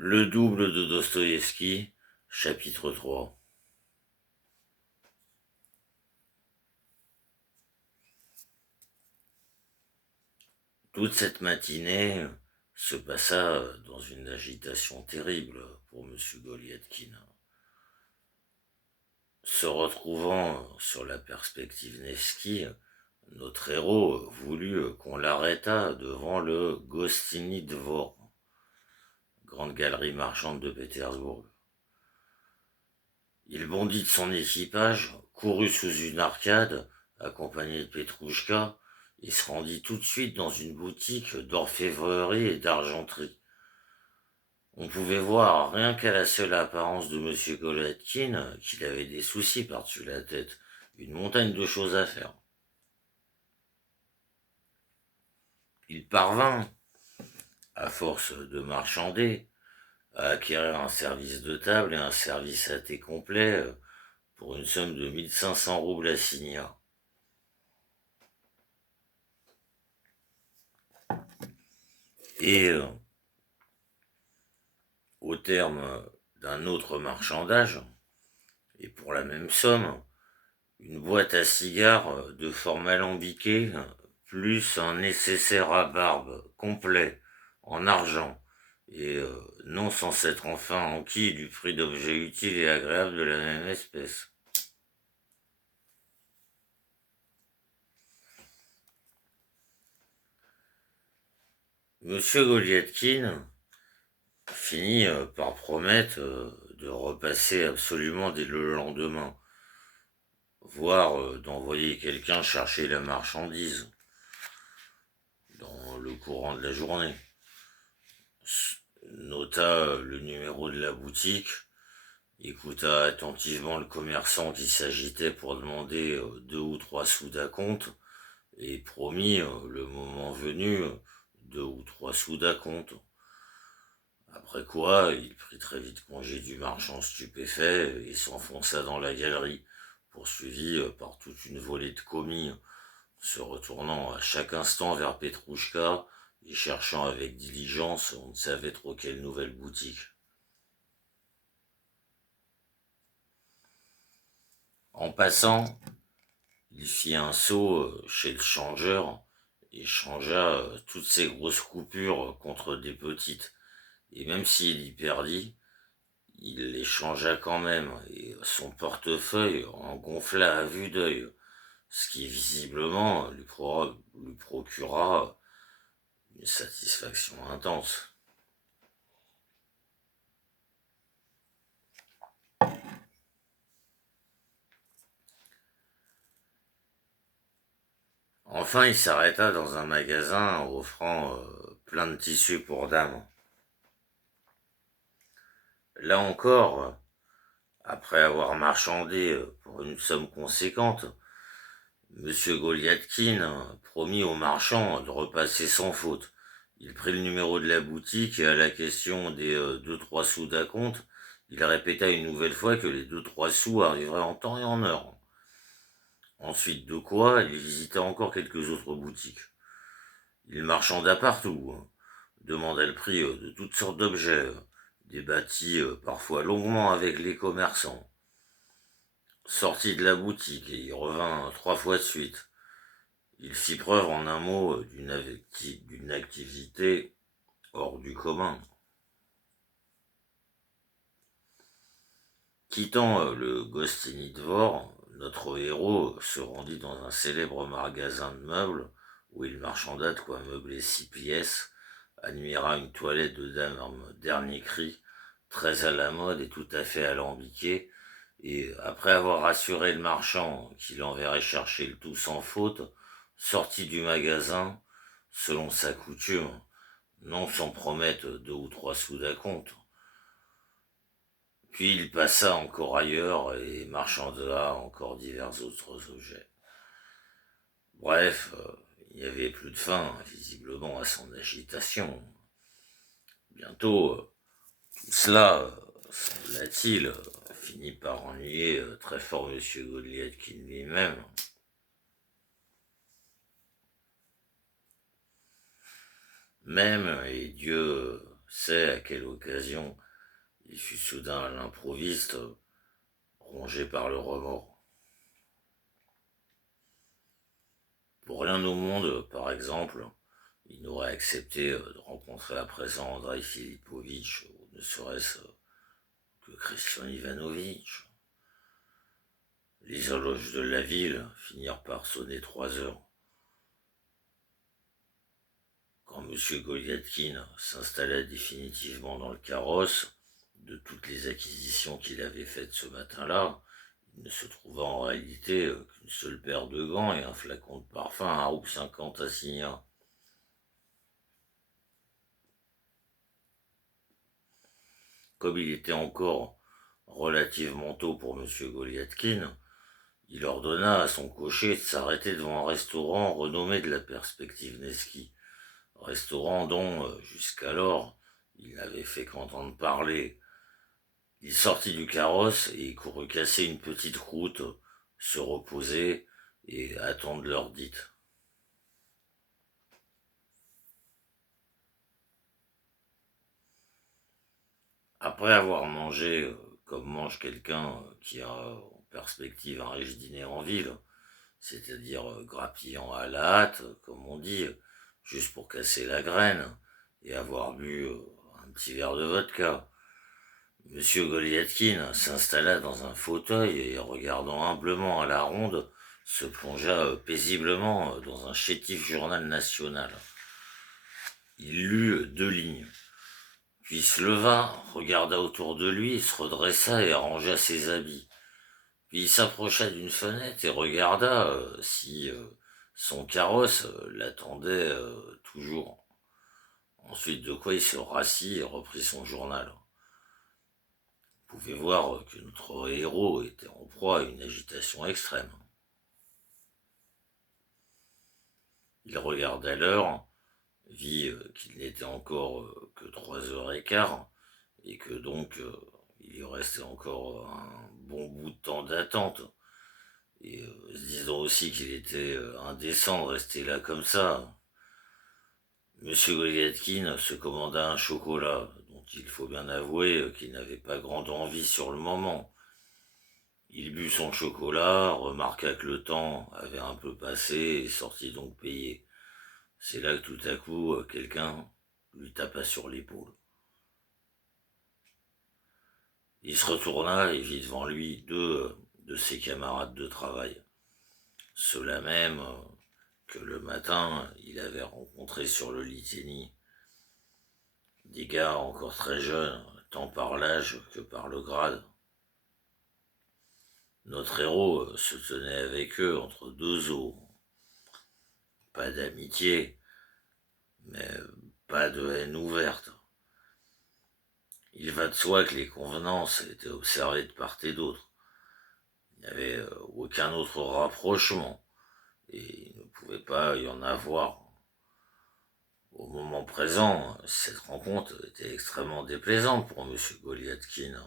Le double de Dostoïevski, chapitre 3. Toute cette matinée se passa dans une agitation terrible pour M. Goliathkin. Se retrouvant sur la perspective Nevsky, notre héros voulut qu'on l'arrêtât devant le Gostiny Dvor, grande galerie marchande de Pétersbourg. Il bondit de son équipage, courut sous une arcade, accompagné de Petrouchka, et se rendit tout de suite dans une boutique d'orfèvrerie et d'argenterie. On pouvait voir, rien qu'à la seule apparence de M. Goliathkin, qu'il avait des soucis par-dessus la tête, une montagne de choses à faire. Il parvint, à force de marchander, à acquérir un service de table et un service à thé complet pour une somme de 1500 roubles assignats. Et au terme d'un autre marchandage, et pour la même somme, une boîte à cigares de forme alambiquée, plus un nécessaire à barbe complet en argent, et non sans s'être enfin enquis du prix d'objets utiles et agréables de la même espèce. Monsieur Goliathkin finit par promettre de repasser absolument dès le lendemain, voire d'envoyer quelqu'un chercher la marchandise dans le courant de la journée. Nota le numéro de la boutique, écouta attentivement le commerçant qui s'agitait pour demander 2 ou 3 sous d'acompte, et promit, le moment venu, 2 ou 3 sous d'acompte. Après quoi, il prit très vite congé du marchand stupéfait et s'enfonça dans la galerie, poursuivi par toute une volée de commis, se retournant à chaque instant vers Petrouchka et cherchant avec diligence on ne savait trop quelle nouvelle boutique. En passant, il fit un saut chez le changeur et changea toutes ses grosses coupures contre des petites. Et même s'il y perdit, il les changea quand même, et son portefeuille en gonfla à vue d'œil, ce qui visiblement lui procura une satisfaction intense. Enfin, il s'arrêta dans un magasin offrant plein de tissus pour dames. Là encore, après avoir marchandé pour une somme conséquente, Monsieur Goliathkin promit au marchand de repasser sans faute. Il prit le numéro de la boutique et à la question des 2-3 sous d'acompte, il répéta une nouvelle fois que les 2-3 sous arriveraient en temps et en heure. Ensuite de quoi, il visita encore quelques autres boutiques. Il marchanda partout, demanda le prix de toutes sortes d'objets, débattit parfois longuement avec les commerçants. Sortit de la boutique et y revint 3 fois de suite. Il fit preuve en un mot d'une activité hors du commun. Quittant le Gostiny Dvor, notre héros se rendit dans un célèbre magasin de meubles où il marchanda de quoi meubler 6 pièces, admira une toilette de dame dernier cri, très à la mode et tout à fait alambiquée, et après avoir assuré le marchand qu'il enverrait chercher le tout sans faute, sortit du magasin, selon sa coutume, non sans promettre 2 ou 3 sous d'acompte. Puis il passa encore ailleurs et marchanda encore divers autres objets. Bref, il n'y avait plus de fin, visiblement, à son agitation. Bientôt, tout cela, sembla-t-il, finit par ennuyer très fort M. Goliathkin lui-même. Même, et Dieu sait à quelle occasion il fut soudain à l'improviste, rongé par le remords. Pour rien au monde, par exemple, il n'aurait accepté de rencontrer à présent Andrei Filipovitch, ou ne serait-ce que Christian Ivanovitch. Les horloges de la ville finirent par sonner 3 heures. Quand M. Goliatkine s'installa définitivement dans le carrosse, de toutes les acquisitions qu'il avait faites ce matin-là, il ne se trouva en réalité qu'une seule paire de gants et un flacon de parfum à roue 50 assignats. Comme il était encore relativement tôt pour M. Goliatkine, il ordonna à son cocher de s'arrêter devant un restaurant renommé de la Perspective Nevski, restaurant dont, jusqu'alors, il n'avait fait qu'entendre parler. Il sortit du carrosse et courut casser une petite croûte, se reposer et attendre l'heure dite. Après avoir mangé, comme mange quelqu'un qui a en perspective un riche dîner en ville, c'est-à-dire grappillant à la hâte, comme on dit, juste pour casser la graine, et avoir bu un petit verre de vodka, Monsieur Goliatkine s'installa dans un fauteuil et, regardant humblement à la ronde, se plongea paisiblement dans un chétif journal national. Il lut 2 lignes, puis se leva, regarda autour de lui, se redressa et arrangea ses habits. Puis il s'approcha d'une fenêtre et regarda si son carrosse l'attendait toujours. Ensuite de quoi il se rassit et reprit son journal. Vous pouvez voir que notre héros était en proie à une agitation extrême. Il regarda l'heure, vit qu'il n'était encore que 3h15 et que donc il lui restait encore un bon bout de temps d'attente. Et se disant aussi qu'il était indécent de rester là comme ça, Monsieur Goliatkine se commanda un chocolat, dont il faut bien avouer qu'il n'avait pas grande envie sur le moment. Il but son chocolat, remarqua que le temps avait un peu passé et sortit donc payer. C'est là que tout à coup, quelqu'un lui tapa sur l'épaule. Il se retourna et vit devant lui 2 de ses camarades de travail. Ceux-là même que le matin il avait rencontrés sur le Litini. Des gars encore très jeunes, tant par l'âge que par le grade. Notre héros se tenait avec eux entre 2 eaux. Pas d'amitié, mais pas de haine ouverte. Il va de soi que les convenances étaient observées de part et d'autre. Il n'y avait aucun autre rapprochement, et il ne pouvait pas y en avoir. Au moment présent, cette rencontre était extrêmement déplaisante pour M. Goliatkine.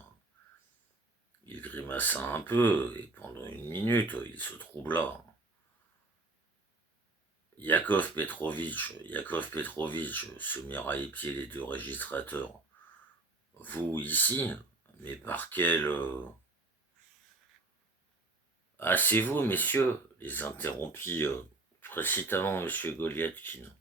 Il grimaça un peu, et pendant une minute, il se troubla. Yakov Petrovitch, se mirent à épier les 2 registrateurs. Vous, ici? Mais par quel... Ah, c'est vous, messieurs, les interrompit précipitamment M. Goliatkine.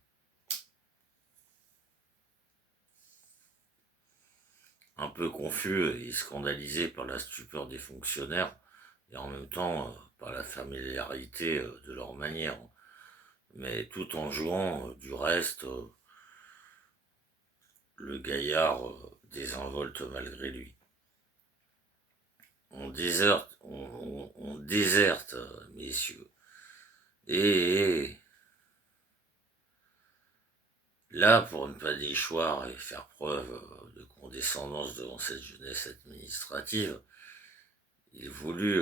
Un peu confus et scandalisé par la stupeur des fonctionnaires, et en même temps par la familiarité de leur manière, mais tout en jouant du reste le gaillard désinvolte malgré lui. On déserte, messieurs. Et là, pour ne pas déchoir et faire preuve de condescendance devant cette jeunesse administrative, il voulut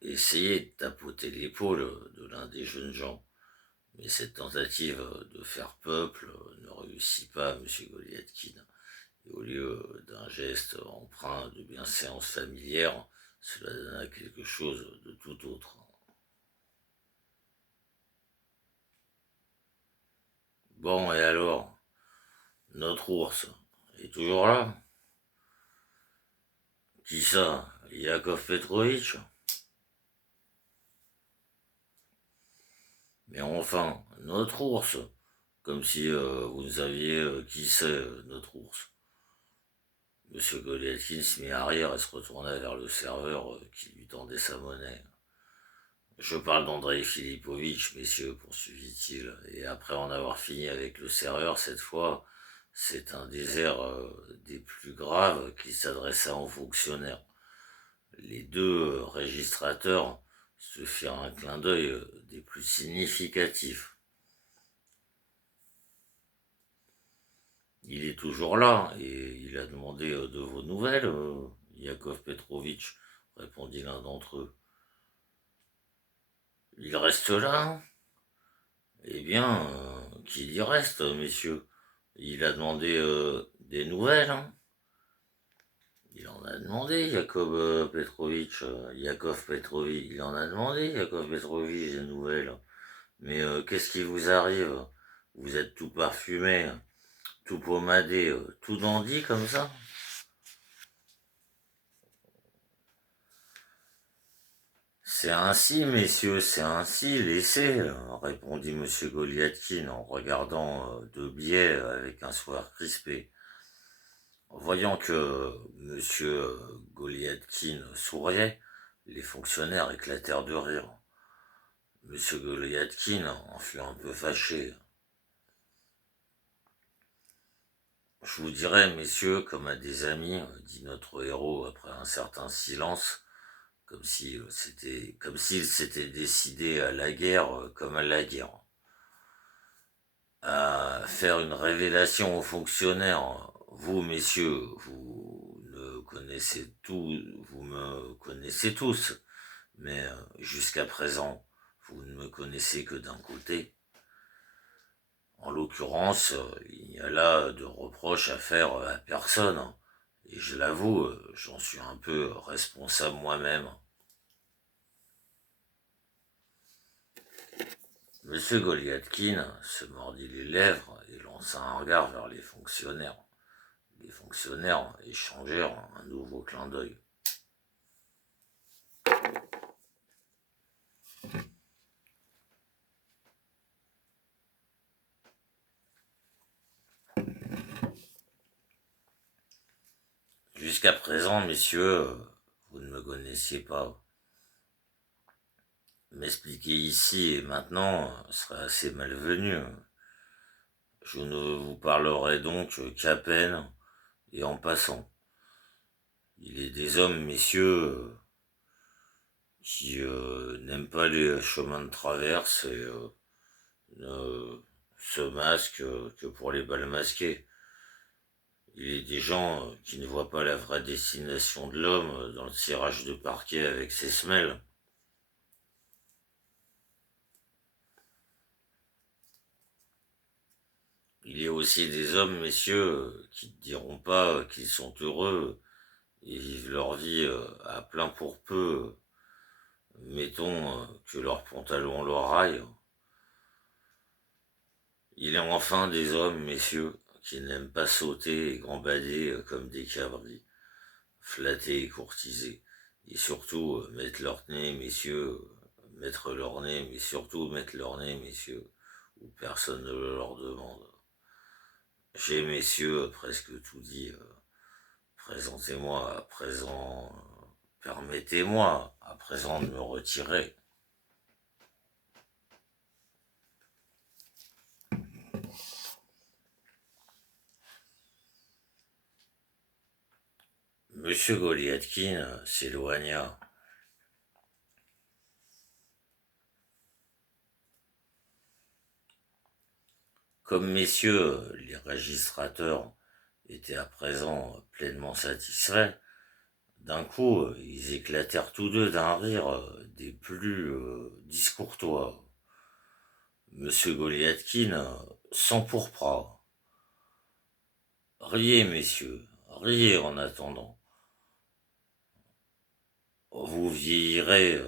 essayer de tapoter l'épaule de l'un des jeunes gens. Mais cette tentative de faire peuple ne réussit pas à M. Goliatkine. Et au lieu d'un geste empreint de bienséance familière, cela donna quelque chose de tout autre. Bon, et alors, notre ours, est toujours là. Qui ça? Yakov Petrovitch? Mais enfin, notre ours. Comme si vous saviez qui c'est, notre ours. Monsieur Goliathkin se mit à rire et se retourna vers le serveur qui lui tendait sa monnaie. Je parle d'Andrei Filipovitch, messieurs, poursuivit-il, et après en avoir fini avec le serveur, cette fois, c'est un des airs des plus graves qui s'adressa aux fonctionnaires. Les deux registrateurs se firent un clin d'œil des plus significatifs. Il est toujours là, et il a demandé de vos nouvelles, Yakov Petrovitch, répondit l'un d'entre eux. Il reste là? Eh bien, qu'il y reste, messieurs. Il a demandé des nouvelles, hein. Il en a demandé, Yakov Petrovitch, il en a demandé, Yakov Petrovitch, des nouvelles. Mais qu'est-ce qui vous arrive? Vous êtes tout parfumé, tout pommadé, tout dandy comme ça? C'est ainsi, messieurs, c'est ainsi, laissez, répondit monsieur Goliathkin en regardant de biais avec un sourire crispé. Voyant que monsieur Goliathkin souriait, les fonctionnaires éclatèrent de rire. Monsieur Goliathkin en fut un peu fâché. Je vous dirais, messieurs, comme à des amis, dit notre héros après un certain silence, comme s'il s'était décidé à la guerre comme à la guerre. À faire une révélation aux fonctionnaires. Vous, messieurs, vous me connaissez tous, mais jusqu'à présent, vous ne me connaissez que d'un côté. En l'occurrence, il n'y a là de reproches à faire à personne, et je l'avoue, j'en suis un peu responsable moi-même. Monsieur Goliathkin se mordit les lèvres et lança un regard vers les fonctionnaires. Les fonctionnaires échangèrent un nouveau clin d'œil. Jusqu'à présent, messieurs, vous ne me connaissiez pas. M'expliquer ici et maintenant serait assez malvenu. Je ne vous parlerai donc qu'à peine et en passant. Il est des hommes, messieurs, qui n'aiment pas les chemins de traverse et ne se masquent que pour les bals masqués. Il est des gens qui ne voient pas la vraie destination de l'homme dans le cirage de parquet avec ses semelles. Il y a aussi des hommes, messieurs, qui ne diront pas qu'ils sont heureux et vivent leur vie à plein pour peu. Mettons que leurs pantalons leur raillent. Il est enfin des hommes, messieurs, qui n'aiment pas sauter et gambader comme des cabris, flatter et courtiser, et surtout mettre leur nez, messieurs, mais surtout mettre leur nez, messieurs, où personne ne le leur demande. J'ai, messieurs, presque tout dit. Présentez-moi à présent, permettez-moi à présent de me retirer. Monsieur Goliathkin s'éloigna. Comme messieurs les registrateurs étaient à présent pleinement satisfaits, d'un coup ils éclatèrent tous deux d'un rire des plus discourtois. Monsieur Goliathkin s'empourpra. Riez, messieurs, riez en attendant. Vous vieillirez,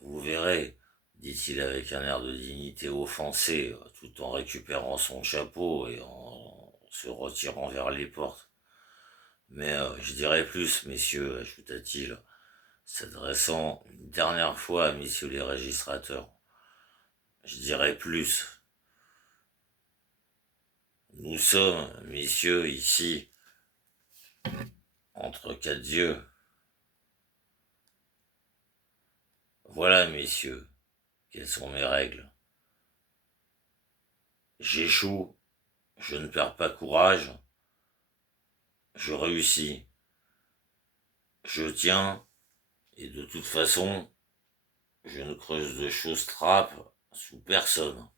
vous verrez, dit-il avec un air de dignité offensée, tout en récupérant son chapeau et en se retirant vers les portes. Mais je dirais plus, messieurs, ajouta-t-il, s'adressant une dernière fois à messieurs les régistrateurs. Je dirais plus. Nous sommes, messieurs, ici, entre quatre yeux. Voilà, messieurs, quelles sont mes règles. J'échoue, je ne perds pas courage, je réussis, je tiens, et de toute façon, je ne creuse de choses trappes sous personne.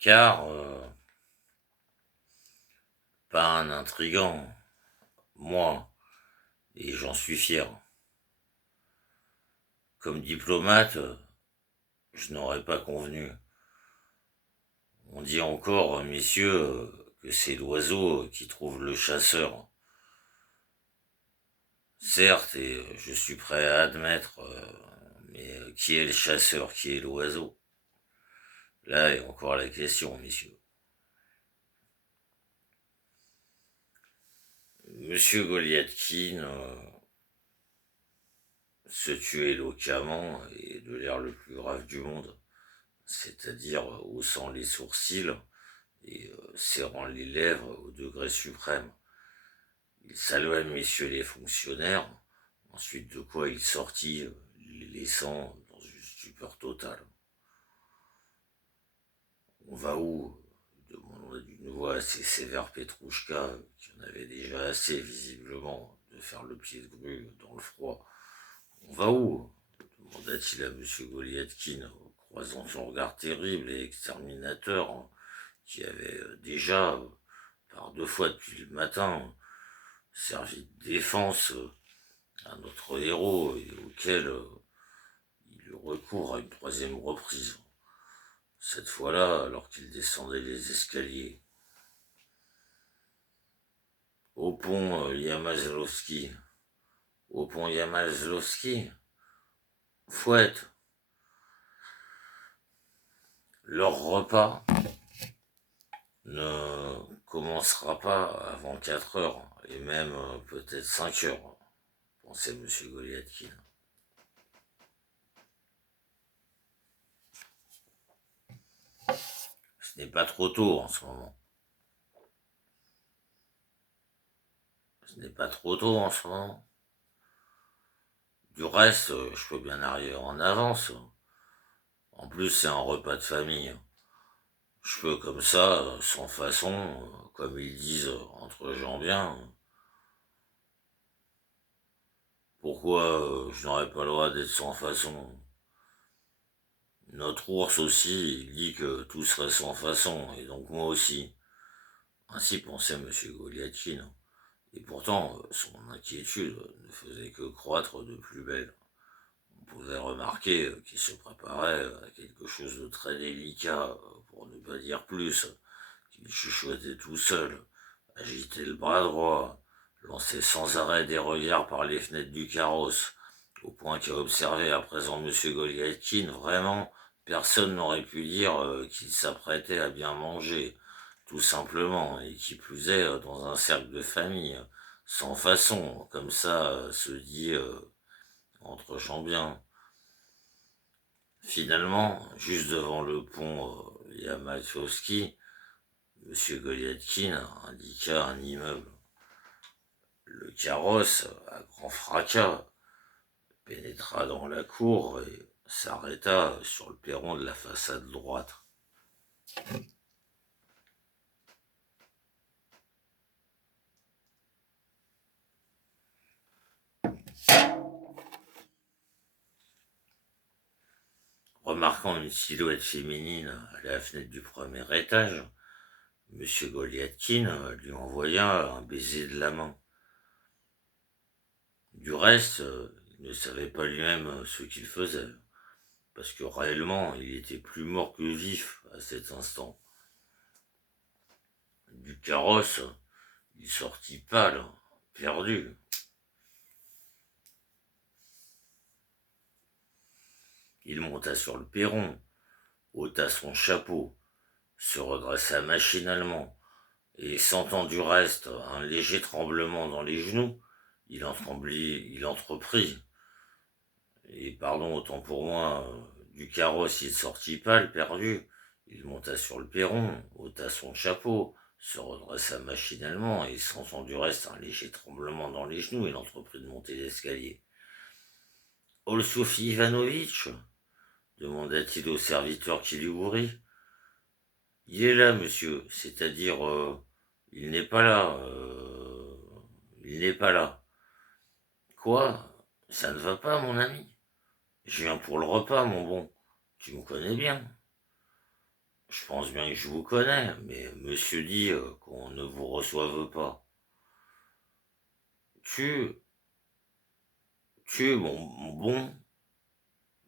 Car, pas un intrigant, moi, et j'en suis fier. Comme diplomate, je n'aurais pas convenu. On dit encore, messieurs, que c'est l'oiseau qui trouve le chasseur. Certes, et je suis prêt à admettre, mais qui est le chasseur, qui est l'oiseau? Là est encore la question, messieurs. Monsieur Goliathkin se tuait éloquemment et de l'air le plus grave du monde, c'est-à-dire haussant les sourcils et serrant les lèvres au degré suprême. Il salua messieurs les fonctionnaires, ensuite de quoi il sortit, les laissant dans une stupeur totale. On va où? Demanda d'une voix assez sévère Petrouchka, qui en avait déjà assez, visiblement, de faire le pied de grue dans le froid. On va où? Demanda-t-il à M. Goliathkin, croisant son regard terrible et exterminateur, qui avait déjà, par deux fois depuis le matin, servi de défense à notre héros et auquel il eut recours à une troisième reprise. Cette fois-là, alors qu'il descendait les escaliers. Au pont Yamazlovski. Au pont Yamazlovski. Fouette. Leur repas ne commencera pas avant 4 heures, et même peut-être 5 heures, pensait M. Goliathkin. Ce n'est pas trop tôt en ce moment. Ce n'est pas trop tôt en ce moment. Du reste, je peux bien arriver en avance. En plus, c'est un repas de famille. Je peux comme ça, sans façon, comme ils disent entre gens bien. Pourquoi je n'aurais pas le droit d'être sans façon? Notre ours aussi, il dit que tout serait sans façon, et donc moi aussi. Ainsi pensait M. Goliathkin. Et pourtant, son inquiétude ne faisait que croître de plus belle. On pouvait remarquer qu'il se préparait à quelque chose de très délicat, pour ne pas dire plus, qu'il chuchotait tout seul, agitait le bras droit, lançait sans arrêt des regards par les fenêtres du carrosse, au point qu'à observer à présent M. Goliathkin, vraiment, personne n'aurait pu dire qu'il s'apprêtait à bien manger, tout simplement, et qui plus est dans un cercle de famille, sans façon, comme ça se dit entre gens bien. Finalement, juste devant le pont Yamachowski, M. Goliathkin indiqua un immeuble. Le carrosse, à grand fracas, pénétra dans la cour et s'arrêta sur le perron de la façade droite. Remarquant une silhouette féminine à la fenêtre du premier étage, M. Goliathkin lui envoya un baiser de la main. Du reste, il ne savait pas lui-même ce qu'il faisait, parce que réellement, il était plus mort que vif à cet instant. Du carrosse, il sortit pâle, perdu. Il monta sur le perron, ôta son chapeau, se redressa machinalement, et sentant du reste un léger tremblement dans les genoux, il entreprit, et pardon autant pour moi, du carrosse il sortit pâle, perdu, il monta sur le perron, ôta son chapeau, se redressa machinalement, et sentant du reste un léger tremblement dans les genoux, il entreprit de monter l'escalier. « Olsoufi Ivanovitch ?» demanda-t-il au serviteur qui lui ouvrit. « Il est là, monsieur, c'est-à-dire, il n'est pas là, il n'est pas là. »« Quoi? Ça ne va pas, mon ami? Je viens pour le repas, mon bon. Tu me connais bien. »« Je pense bien que je vous connais, mais monsieur dit qu'on ne vous reçoive pas. »« Tu, mon bon,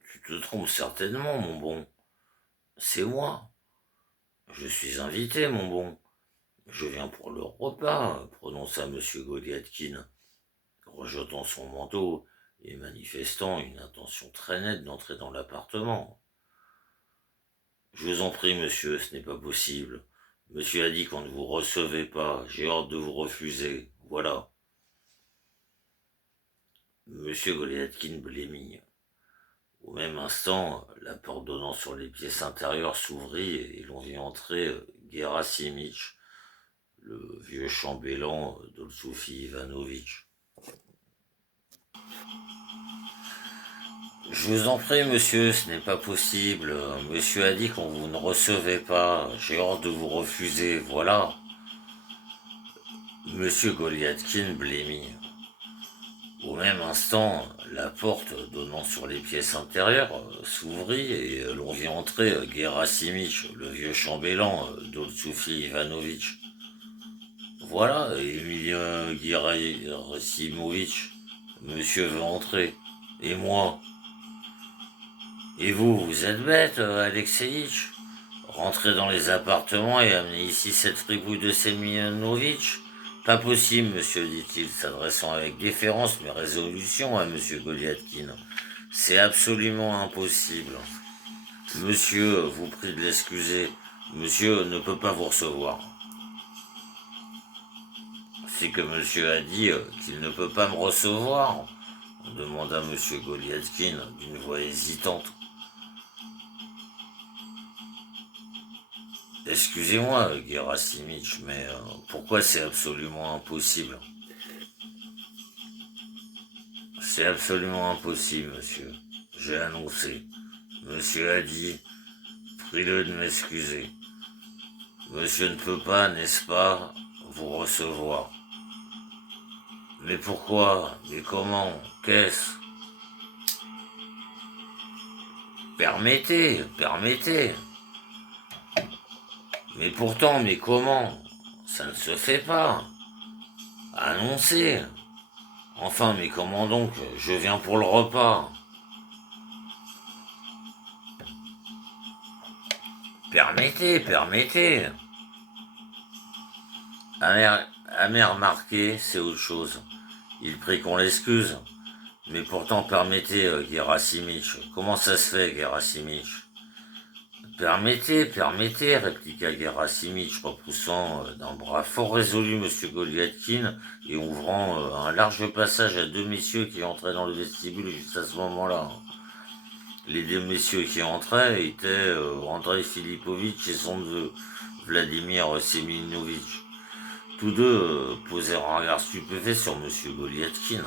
tu te trompes certainement, mon bon. C'est moi. Je suis invité, mon bon. Je viens pour le repas, prononça M. Goliathkin, rejetant son manteau et manifestant une intention très nette d'entrer dans l'appartement. « Je vous en prie, monsieur, ce n'est pas possible. Monsieur a dit qu'on ne vous recevait pas. J'ai ordre de vous refuser. Voilà. » M. Goliathkin blêmit. Au même instant, la porte donnant sur les pièces intérieures s'ouvrit et l'on vit entrer Gerasimich, le vieux chambellan d'Olsoufi Ivanovitch. « Je vous en prie, monsieur, ce n'est pas possible. Monsieur a dit qu'on vous ne recevait pas. J'ai ordre de vous refuser. Voilà. » Monsieur Goliathkin blêmit. Au même instant, la porte donnant sur les pièces intérieures s'ouvrit et l'on vit entrer Gerasimich, le vieux chambellan d'Olsoufi Ivanovitch. « Voilà, Emilien Gerasimovitch, monsieur veut entrer. Et moi? Et vous, vous êtes bête, Alexeïtch? Rentrez dans les appartements et amenez ici cette fripouille de Semyonovitch? Pas possible, monsieur, dit-il, s'adressant avec déférence mais résolution à monsieur Goliathkin. C'est absolument impossible. Monsieur vous prie de l'excuser. Monsieur ne peut pas vous recevoir. C'est que monsieur a dit qu'il ne peut pas me recevoir, demanda monsieur Goliathkin d'une voix hésitante. Excusez-moi, Gerasimich, mais pourquoi c'est absolument impossible? C'est absolument impossible, monsieur. J'ai annoncé. Monsieur a dit, prie-le de m'excuser. Monsieur ne peut pas, n'est-ce pas, vous recevoir. Mais pourquoi? Mais comment? Qu'est-ce? Permettez. Mais pourtant, mais comment? Ça ne se fait pas. Annoncez. Enfin, mais comment donc? Je viens pour le repas. Permettez. Amer marqué, c'est autre chose. Il prie qu'on l'excuse. Mais pourtant, permettez, Gerasimich. Comment ça se fait, Gerasimich? Permettez, répliqua Gerasimich, repoussant d'un bras fort résolu M. Goliathkin et ouvrant un large passage à deux messieurs qui entraient dans le vestibule juste à ce moment-là. Les deux messieurs qui entraient étaient Andrei Filipovitch et son neveu, Vladimir Semyonovitch. Tous deux posèrent un regard stupéfait sur M. Goliathkin.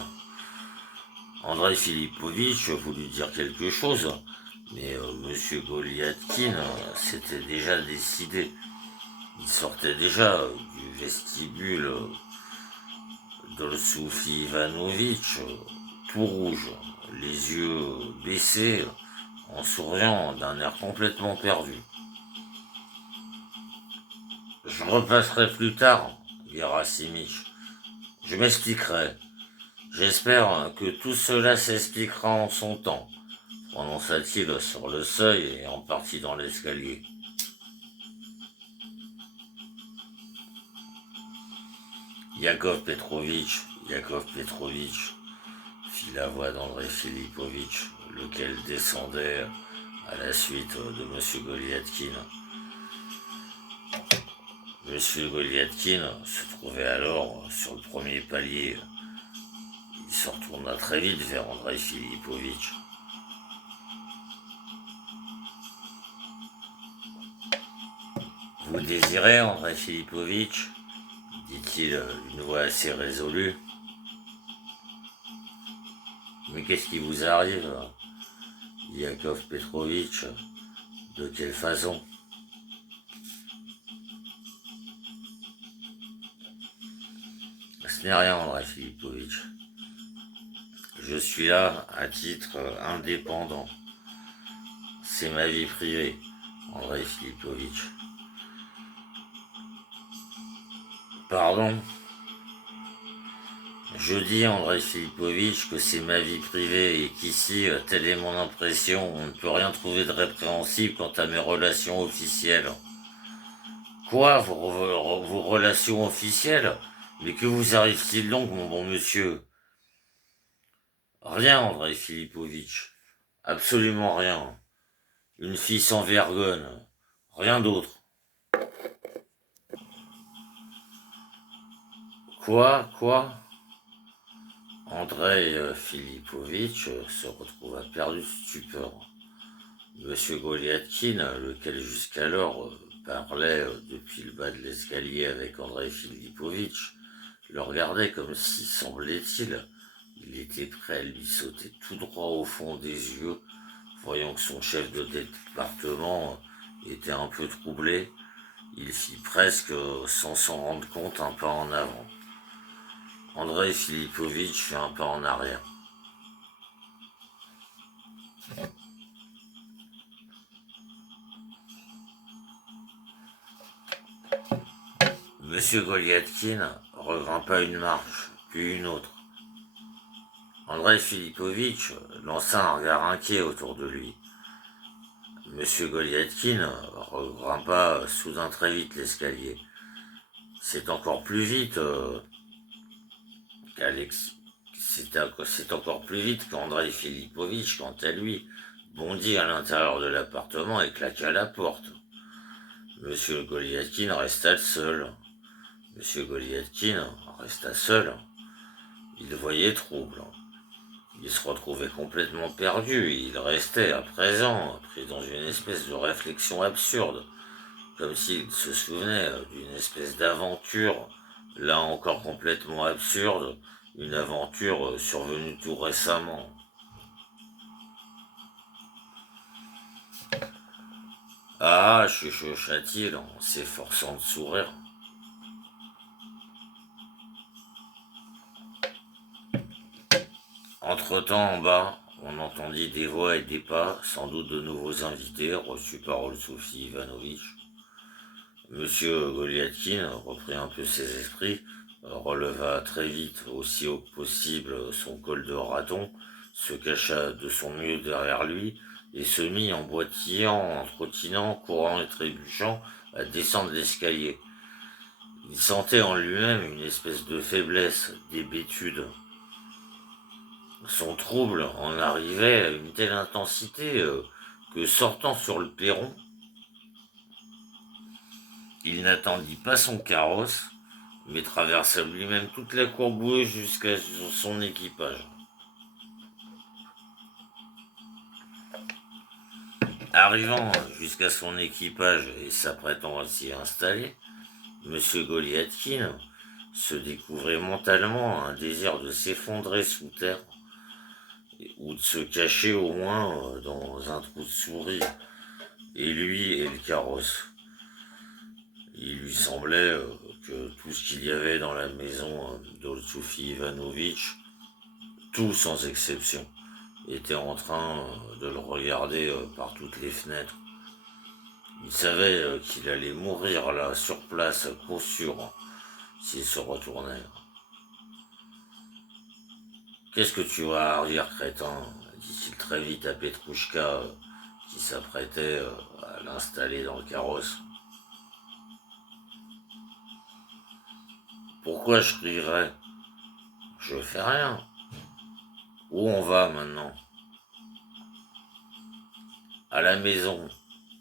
Andrei Filipovitch voulut dire quelque chose, mais M. Goliathkin s'était déjà décidé. Il sortait déjà du vestibule d'Olsoufi Ivanovitch, tout rouge, les yeux baissés, en souriant d'un air complètement perdu. « Je repasserai plus tard, Gerasimich. Je m'expliquerai. J'espère que tout cela s'expliquera en son temps, prononça-t-il sur le seuil et en partit dans l'escalier. Yakov Petrovitch, fit la voix d'Andrei Filipovitch, lequel descendait à la suite de M. Goliathkin. Monsieur Goliathkin se trouvait alors sur le premier palier. Il se retourna très vite vers Andrei Filipovitch. Vous désirez, Andrei Filipovitch dit-il d'une voix assez résolue. Mais qu'est-ce qui vous arrive, Yakov Petrovitch? De quelle façon? Ce n'est rien, Andrei Filipovitch. Je suis là à titre indépendant. C'est ma vie privée, Andrei Filipovitch. Pardon? Je dis, Andrei Filipovitch, que c'est ma vie privée et qu'ici, telle est mon impression, on ne peut rien trouver de répréhensible quant à mes relations officielles. Quoi, vos relations officielles? Mais que vous arrive-t-il donc, mon bon monsieur? Rien, Andrei Filipovitch. Absolument rien. Une fille sans vergogne. Rien d'autre. Quoi? Andrei Filipovitch se retrouva perdu de stupeur. Monsieur Goliathkin, lequel jusqu'alors parlait depuis le bas de l'escalier avec Andrei Filipovitch, le regardait comme si, semblait-il, il était prêt à lui sauter tout droit au fond des yeux, voyant que son chef de département était un peu troublé. Il fit presque, sans s'en rendre compte, un pas en avant. Andrei Filipovitch fit un pas en arrière. Monsieur Goliathkin regrimpa une marche, puis une autre. Andrei Filipovitch lança un regard inquiet autour de lui. Monsieur Goliathkin regrimpa soudain très vite l'escalier. C'est encore plus vite qu'Alex. C'est encore plus vite qu'Andrei Filipovitch, quant à lui, bondit à l'intérieur de l'appartement et claqua la porte. Monsieur Goliathkin resta seul. Monsieur Goliathkin resta seul. Il voyait trouble. Il se retrouvait complètement perdu. Il restait à présent pris dans une espèce de réflexion absurde, comme s'il se souvenait d'une espèce d'aventure, là encore complètement absurde, une aventure survenue tout récemment. Ah, chuchocha-t-il en s'efforçant de sourire. Entre-temps, en bas, on entendit des voix et des pas, sans doute de nouveaux invités reçus par Sophie Ivanovitch. Monsieur Goliathkin reprit un peu ses esprits, releva très vite, aussi haut que possible, son col de raton, se cacha de son mieux derrière lui, et se mit en boitillant, en trottinant, courant et trébuchant, à descendre l'escalier. Il sentait en lui-même une espèce de faiblesse, d'hébétude. Son trouble en arrivait à une telle intensité que, sortant sur le perron, il n'attendit pas son carrosse, mais traversa lui-même toute la cour boueuse jusqu'à son équipage. Arrivant jusqu'à son équipage et s'apprêtant à s'y installer, Monsieur Goliathkin se découvrait mentalement un désir de s'effondrer sous terre ou de se cacher au moins dans un trou de souris, et lui et le carrosse. Il lui semblait que tout ce qu'il y avait dans la maison d'Olsoufie Ivanovitch, tout sans exception, était en train de le regarder par toutes les fenêtres. Il savait qu'il allait mourir là, sur place, à coup sûr, s'il se retournait. Qu'est-ce que tu vas à rire, crétin dit-il très vite à Petrouchka, qui s'apprêtait à l'installer dans le carrosse. Pourquoi je rierais? Je fais rien. Où on va maintenant? À la maison,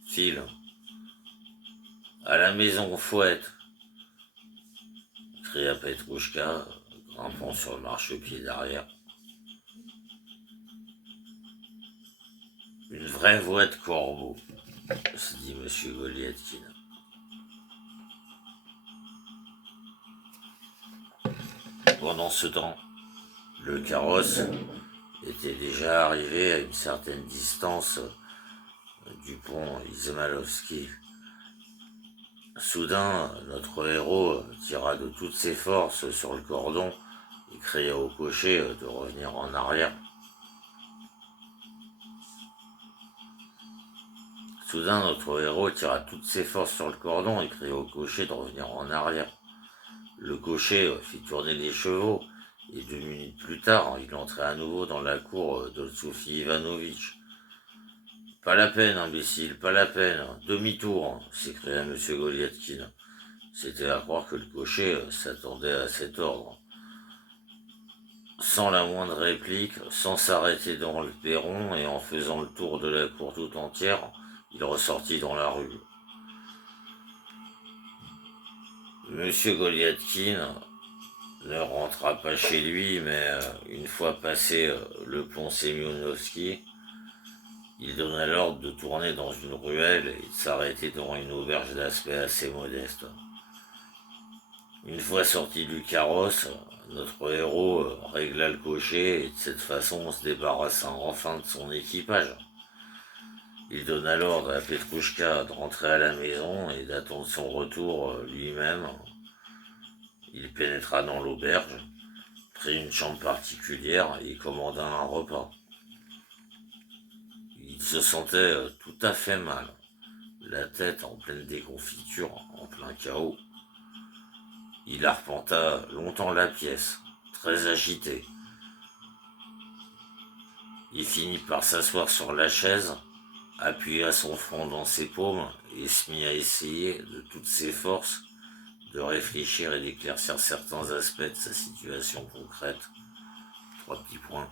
file. À la maison, fouette. cria Petrouchka, grimpant sur le marchepied d'arrière. Une vraie voix de corbeau, se dit M. Goliathkin. Pendant ce temps, le carrosse était déjà arrivé à une certaine distance du pont Izmaïlovski. Soudain, notre héros tira de toutes ses forces sur le cordon et cria au cocher de revenir en arrière. Soudain, notre héros tira toutes ses forces sur le cordon et cria au cocher de revenir en arrière. Le cocher fit tourner les chevaux et 2 minutes plus tard, il entrait à nouveau dans la cour de Sophie Ivanovitch. « Pas la peine, imbécile, pas la peine, demi-tour !» s'écria M. Goliathkin. C'était à croire que le cocher s'attendait à cet ordre. Sans la moindre réplique, sans s'arrêter dans le perron et en faisant le tour de la cour tout entière, il ressortit dans la rue. Monsieur Goliathkin ne rentra pas chez lui, mais une fois passé le pont Semyonovski, il donna l'ordre de tourner dans une ruelle et de s'arrêter devant une auberge d'aspect assez modeste. Une fois sorti du carrosse, notre héros régla le cocher et de cette façon se débarrassa enfin de son équipage. Il donna l'ordre à Petrouchka de rentrer à la maison et d'attendre son retour lui-même. Il pénétra dans l'auberge, prit une chambre particulière et commanda un repas. Il se sentait tout à fait mal, la tête en pleine déconfiture, en plein chaos. Il arpenta longtemps la pièce, très agité. Il finit par s'asseoir sur la chaise, appuya son front dans ses paumes et se mit à essayer de toutes ses forces de réfléchir et d'éclaircir certains aspects de sa situation concrète. 3 petits points.